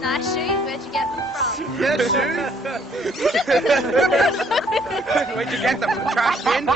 Nice shoes. Where'd you get them from? Yeah, shoes. Where'd you get them? From the trash bin?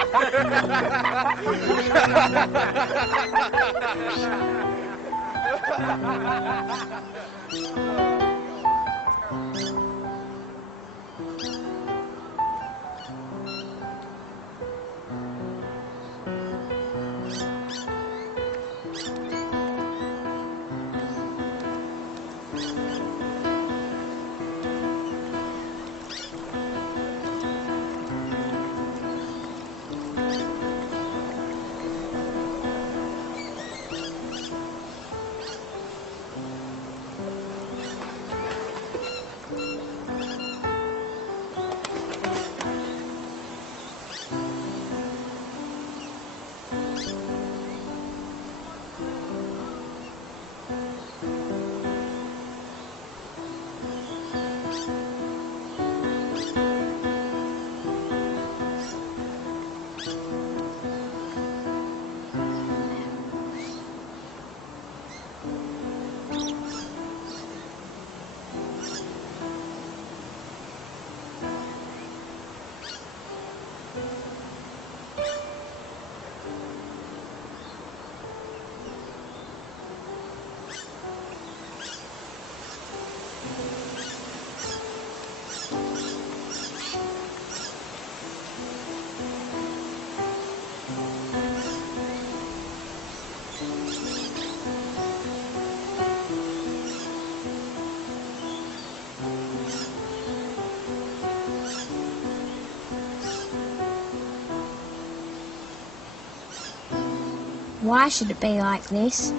Why should it be like this?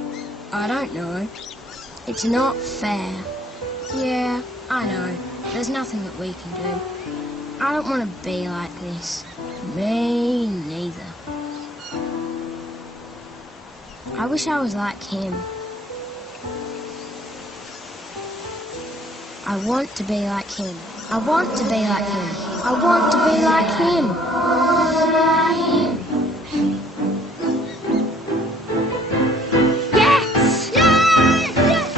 I don't know. It's not fair. Yeah, I know. There's nothing that we can do. I don't want to be like this. Me neither. I wish I was like him. I want to be like him. I want to be like him. I want to be like him. Yes! Yes! Yes!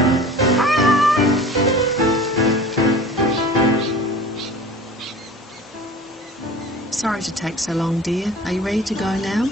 Sorry to take so long, dear. Are you ready to go now?